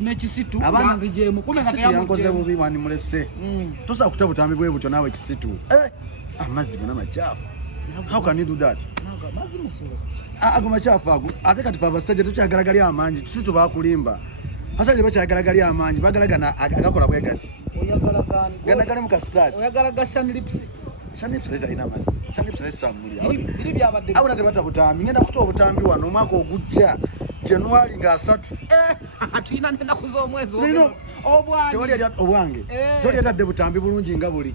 Nekisitu abana nzijemu kume nga yankoze bubi mwani mulese tosa kutabutambi bwe buto nawe kisitu amazi gona machafu. How can you do that? Mazi musoro ago machafu ago ate kati babasajja tukyagalagali amanji kisitu bakulimba basajja bakyagalagali amanji bagalagana agakola bwe gati oyagala gani ganagale mukastart oyagala gashan lips leta ina mazi shan lips lesa muri bili byabadde abona tebata butambi ngenda kutoa butambi wano omwaka ogujja January nga 3 atuyina nenda kuzo omwezi obwange tewali ali obwange tewali atadde butambi bulungi nga buli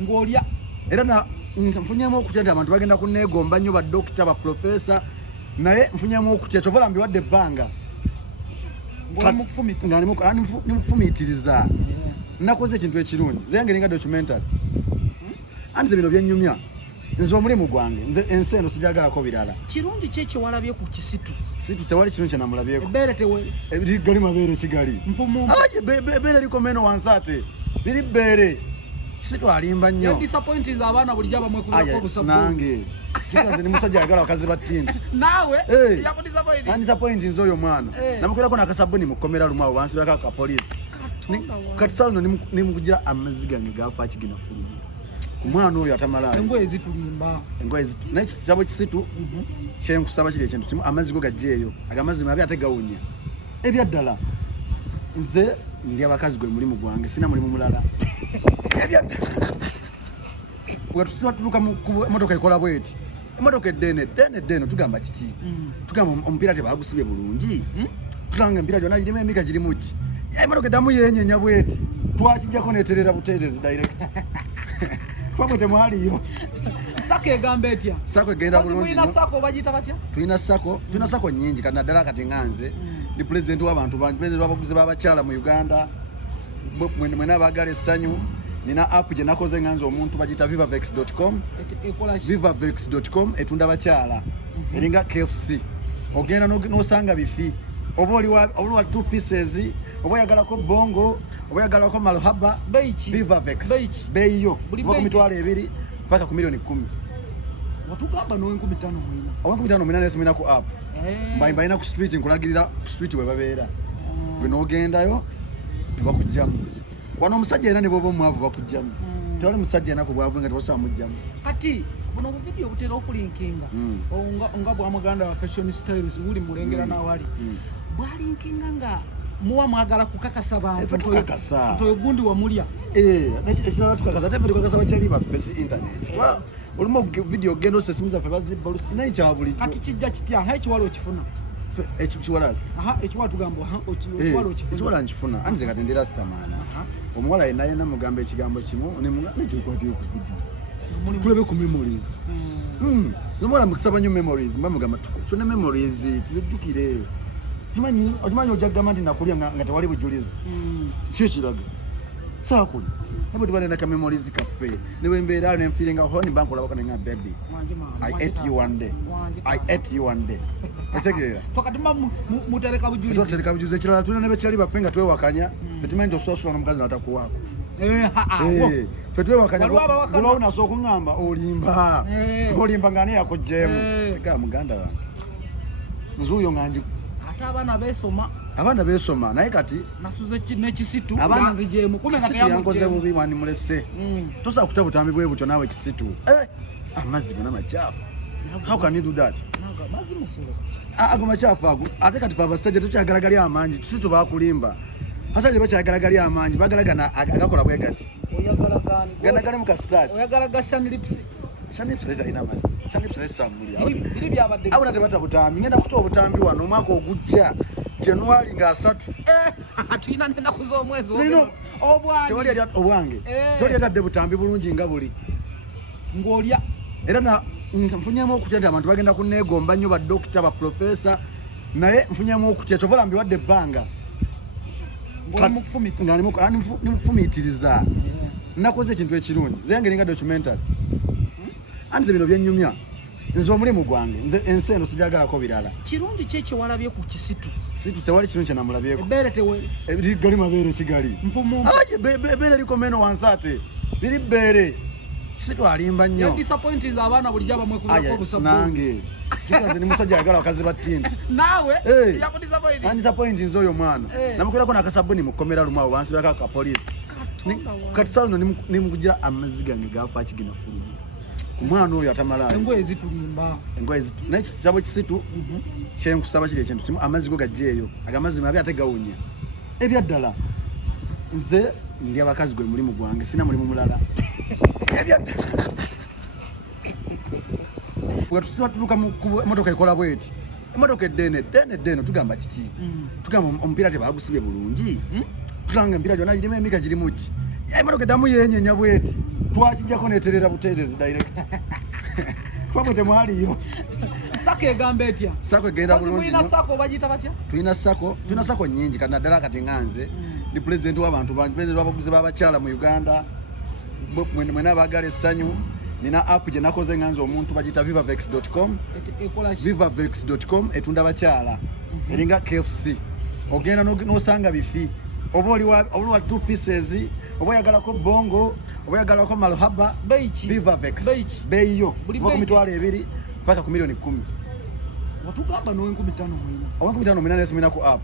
ngolya era na mfunyamo okutya abantu bagenda kunegomba nnyo ba doctor ba professor naye mfunyamo okutya tovola mbi wadde banga nimukufumitiriza nakoze ekintu ekirungi zange ninga documentary anze bino byennyumya nze omulimu gwange nze ensi eno sijagalako birala kirungi kyekyo walabye ku kisitu situ tewali kirungi kyenamulabyeko ebeere tewe gali mabeere kigali beere liko meno wansate biri beere kisitu alimba nnyo disappointed abaana bulijjo abamwekubako obusabu nange kikaze ni musajja ayagala bakazi ba tinti nawe yakudisappointed disappointed nze oyo mwana namukolako nakasabuni mukomera lumu awo bansibirako ka police kati sano nimukugira amazzi gange gafa kigina fulumu omwana oyo atamala engoye zitulimba naye kitabo kisitu kyenkusaba kiri ekintu kimu amazzi go gajjeeyo agamazzi mabi ate gawunya ebyaddala nze ndi abakazi gwe mulimu gwange sina mulimu mulala ebyaddala watutuka motoka ekola bweti emotoka eddene tugamba kiki tugamba omupiira tebagusibye bulungi tutanga empiira gyonna girimu emika girimu ki emotoka eddamu yenyenya bweti twakijjako neterera buteerezi direct kwamwe temwaliyo sako egamba etya sako egenda bulungi tulina sako bagiyita batya tulina sako nyingi kandi naddala kati nganze ndi president w'abantu bangi president w'abaguzi b'abakyala mu Uganda mwena abagala essanyu nina app gye nakoze nganze omuntu bagiyita vivavex.com etunda abakyala eringa KFC ogenda n'osanga bifi oba oli wa 2 pieces oba oyagalako bongo oba oyagalako malhaba Vivavex beyo ku mitwalo 2 mpaka ku milioni 10 watugamba no 15 mwina awangu 15 mwina neso mina ku app mbayina ku street nkulagirira ku street we babeera bino ogendayo bakujjamu wano omusajja era ne bobo mwavu bakujjamu tewali musajja ena ku bwavu nga tebasa mujjamu kati buno video butera okulinkinga nga bwa muganda wa fashion styles buli mulengera nawali bwalinkinga nga muwa mwagala kukakasa abantu ntoyo gundi wa mulya ekirala tukakasa teffe tukakasa bakyali baffe internet olimo video gendo sesimiza ffe bazibba lusina ekyabulijjo kati kijja kitya ekiwala okifuna ekiwala ekiwala tugamba ekiwala okifuna ekiwala nkifuna anze kati ndi rastamana omuwala yenna mugamba ekigambo kimu nekyokwatiyo ku video tulebe ku memories nomuwala mukisaba nnyo memories mba mugamba tufune memories tujjukire okimanyi ojja kugamba nti nakulya nga tewali bujulizi ki ekiraga saakuli nabwe tubanenaka memories kaffe newembeera nenfiiringa honi bankulabako nenga baby I ate you one day esegerera so kati mutereka bujulizi ekirala tulina nebekyali baffe nga twewakanya fetumanyi nti osoosula n'omukazi natakuwaako ffe twewakanya gulawo nasooka okuŋŋamba olimba nga ne yakugjeemu ega muganda wange nzuuyo nga nji abaana besoma naye kati nasuze nekisitu abana nzijemu kume nga yankoze bubi mwani mulese tosa kutabutambi bwe buto nawe kisitu amazi gona machafu. How can you do that? Mazi musoro ago machafu ago ate kati babasajja tukyagalagali amanji kisitu bakulimba basajja bakyagalagali amanji bagalagana agakola bwe gati oyagala gani ganagale mukastart oyagala gashan lips leta ina mazi shan lips lesa muri bili byabadde abona tebata butambi ngenda kutoa butambi wano omwaka ogujja January nga 3 atuyina nenda kuzo omwezi obwange tewali ali obwange tewali atadde butambi bulungi nga buli ngolya era na mfunyamo okutya abantu bagenda kunegomba nnyo ba doctor ba professor naye mfunyamo okutya tovola mbi wadde banga nimukufumitiriza nakoze ekintu ekirungi zange ninga documentary anze bino byennyumya nze omulimu gwange nze ensi eno sijagalako birala kirungi kyekyo walabye ku kisitu situ tewali kirungi kyenamulabyeko ebeere tewe gali mabeere kigali mpumu beere liko meno wansate biri beere Kisitu alimba nnyo. Ya disappointing abaana buli jaba mwe kulako obusabu. Nange. Kikaze ni musajja yagala bakazi ba tinti. Nawe ya disappointing. Ani disappointing oyo mwana. Namukolako nakasabuni mukomera lumawo bansi baka police. Kati sawo ni mukugira amaziga ngegafa kigina fulu. Umwana oyo atamala. Engoye zitulimba. Engoye zitu. Next jabo kisitu. Kyenkusaba kiri ekintu kimu amazigo gajjeeyo. Agamazi mabi ategawunya. Ebyaddala. Nze ndi abakazi gwe mulimu gwange sina mulimu mulala. Ebyaddala. Tuluka mu motoka ikola bweti. Motoka edene tugamba kiki? Tugamba omupiira tebagusibye bulungi. Tutanga empira jona irimo emika giri muki. Motoka damu yenyenya bweti. Twakijjako neterera buterezi direct. Twamwete mwaliyo. Sako egamba etya? Sako egenda bulungi. Tulina sako bagita batya? Tulina sako nyingi kana ddala kati nganze. Ndi president w'abantu bangi, president w'abaguzi b'abakyala mu Uganda. Mwena abagala essanyu. Nina app je nakoze nganze omuntu bagita vivavex.com. Vivavex.com etunda abakyala. Eringa KFC. Ogenda n'osanga bifi. Oba oli wa 2 pieces, oba yagalako bongo, oba yagalako malhaba, Vivavex. Beyo. Bako mitwale 2 paka ku milioni 10. Watugamba no 15 mwina. Owa 15 mwina nesimina ku app.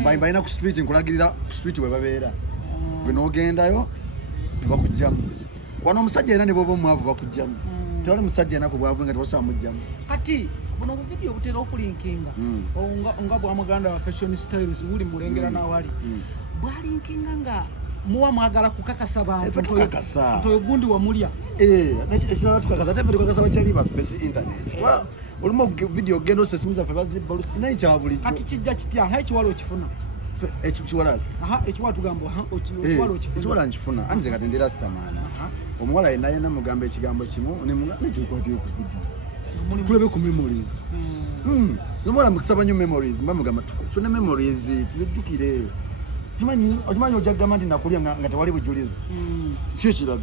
Mbaimba ina ku street nkulagirira ku street we babeera. Bino ogendayo bakujjamu. Wano omusajja era ne bobo mwavu bakujjamu. Tewali musajja ena ku bwavu nga tebasa mujjamu. Kati buno video butera okulinkinga. Nga bwamuganda wa fashion styles buli mulengera nawali. Bwalinkinga nga muwa mwagala kukakasa bantu. Ntoyo gundi wa mulya. Ekirala tukakasa ate tukakasa bakyali ba face internet. Olimo video gendo sesimuza fe bazibbalu sinayi kyabuli. Kati kijja kitya ekiwalo okifuna. Ekiwala. Ekiwala tugamba ekiwala okifuna. Ekiwala nkifuna. Anze kati ndi rastamana. Omuwala yena mugamba ekigambo kimu ne mugamba kyukwati ku video. Tulebe ku memories. Zomola mukisaba nyo memories. Mbamugamba tufune memories tujjukire. Okimanyi ojagamba nti nakulya nga tewali bujulizi. Kyo kiraga.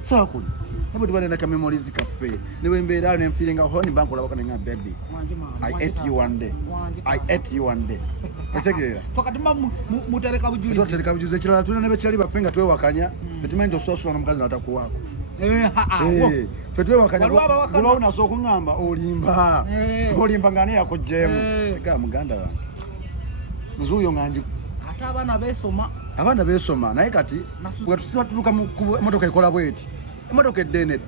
Saakuli. Abo tubane na memories cafe. Niwe mbeera ne feeling honi banko labako nga baby. I ate you one day. Esegera. So kati mutereka bujulizi. Tutereka bujulizi kirala tuna ne bekyali bafenga twe wakanya. Fetumanyi ndo sosula n'omukazi natakuwako. Fetwe wakanya. Gulawo naso okungamba olimba. Olimba ngane yakojjemu. Tega muganda wange. Nzuyo nganji. Ate abaana besoma naye kati tuluka mu motoka ikola bweti. Motoka edene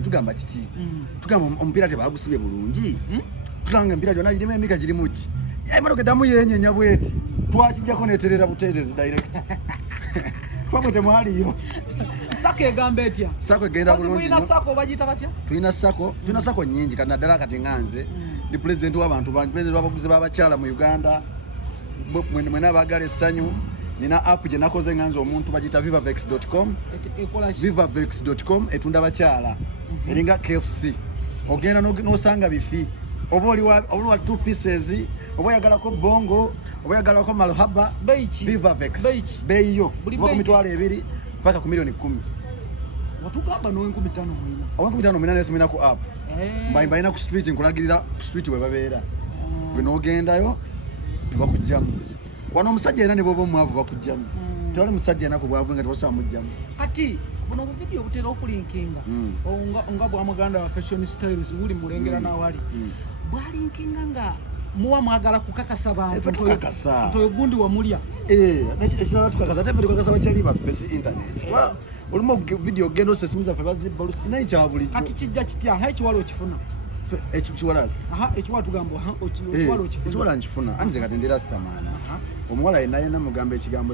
tugamba kiki? Tugamba omupiira tebagusibye bulungi. Tutanga empira jona irimo emika giri muki. Motoka damu yenyenya bweti. Twakijjako neterera buterezi direct. Twamwete mwaliyo. Sako egamba etya? Sako egenda bulungi. Tulina sako bagita batya? Tulina sako nyingi kana ddala kati nganze. Ndi president w'abantu bangi, president w'abaguzi b'abakyala mu Uganda. Mwena abagala essanyu. Nina app je nakoze nganze omuntu bagita vivavex.com. Vivavex.com etunda abakyala. Eringa KFC. Ogenda n'osanga bifi. Oba oli wa 2 pieces, oba yagalako bongo, oba yagalako malhaba, Vivavex. Beyo. Bako mitwale 2 paka ku milioni 10. Watugamba no 15 mwina. Owa 15 mwina nesimina ku app. Mbaimba ina ku street nkulagirira ku street we babeera. Bino ogendayo bakujjamu. Wano omusajja era ne bobo mwavu bakujjamu. Tewali musajja ena ku bwavu nga tebasa mujjamu. Kati buno video butera okulinkinga. Nga bwamuganda wa fashion styles buli mulengera nawali. Bwalinkinga nga muwa mwagala kukakasa bantu. Ntoyo gundi wa mulya. Ekirala tukakasa ate tukakasa bakyali ba face internet. Olimo video gendo sesimuza fe bazibbalu sinayi kyabuli. Kati kijja kitya ekiwalo okifuna. Ekiwala. Ekiwala tugamba ekiwala okifuna. Ekiwala nkifuna. Anze kati ndi rastamana. Omuwala yena mugamba ekigambo